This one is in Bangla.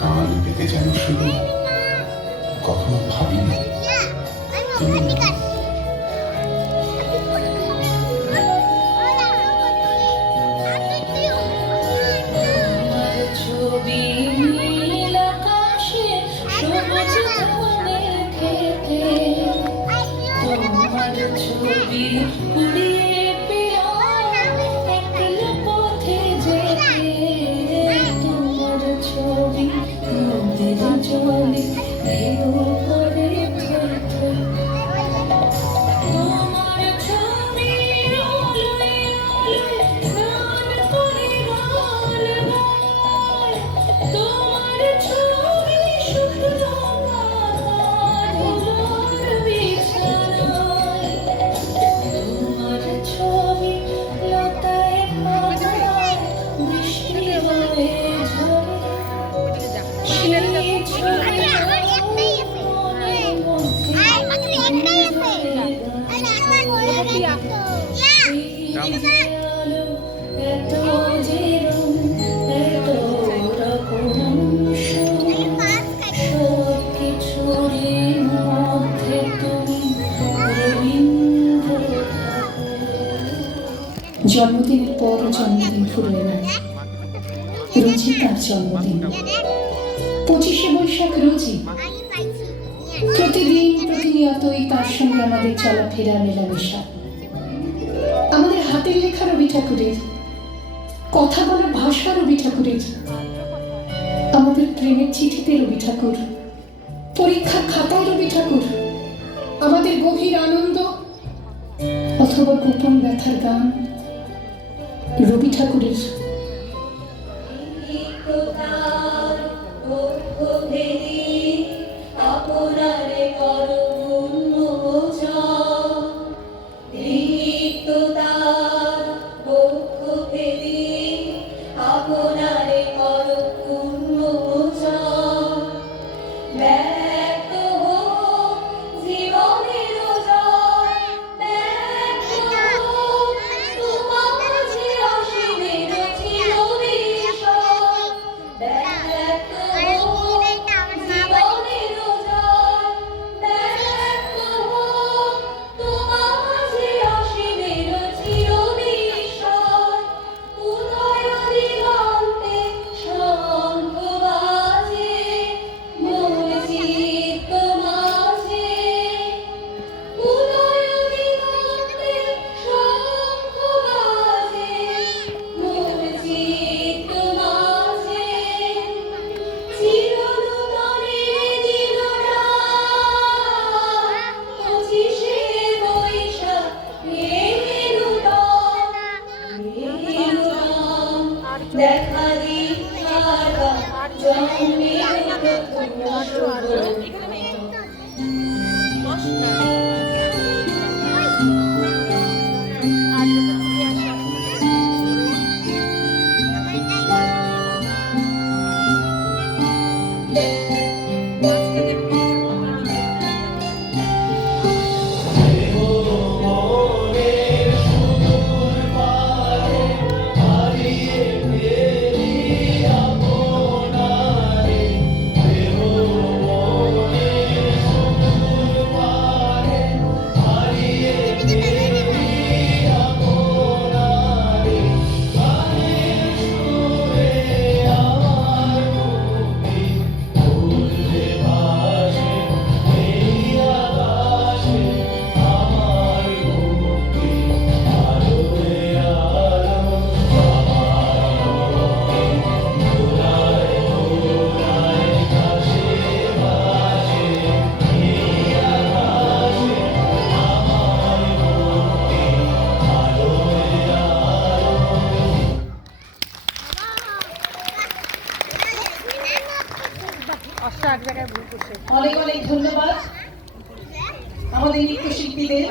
কান পেতে যেন শুধু কখনো ভাবিনি তুমি ছবি নীল আকাশে সবুজ ধানের খেতে তোমার ছবি উড়িয়ে পেয়ার একলা পথে যেতে তোমার ছবি নদীর জলে ঢেউ করে খেতে তোমার ছবি আলোয় আলোয় স্নান করে গান গায় তোমার ছবি শুকনো ধুলোর বিছানায় তোমার ছবি লতায় পাতায় বৃষ্টি হয়ে ঝরে সেই ছবি জন্মদিনের পর জন্মদিন ফুরিয়ে না, রোজই তার জন্মদিন। 25শে বৈশাখ রোজই প্রতিদিন প্রতিনিয়তই তার সঙ্গে আমাদের চলাফেরা মেলামেশা, আমাদের হাতের লেখা রবি ঠাকুরের, কথা বলার ভাষা রবি ঠাকুরের, আমাদের প্রেমের চিঠিতে রবি ঠাকুর, পরীক্ষার খাতায় রবি ঠাকুর, আমাদের গভীর আনন্দ অথবা গোপন ব্যথার গান রবি ঠাকুরের। আপনারে করো উন্মোচন রিক্ততার বক্ষ ভেদি আপনারে করো উন্মোচন ব্যক্ত হোক জীবনের জয় ব্যক্ত হোক তোমার যে অসীমের চিরবিশ্বর ব্যক্ত হোক জীবনের জয় ব্যক্ত হোক তোমার যে অসীমের চিরবিশ্বর উদয় দিগন্তে শঙ্খ বাজে মোর চিত্ত মাঝে উদয় দিগন্তে শঙ্খ বাজে মোর চিত্ত মাঝে চিরনূতনের দিনরাত 25শে বৈশাখ দেখা দীক্ষাটা জন্মের অনেক অনেক ধন্যবাদ আমাদের নৃত্যশিল্পীদের।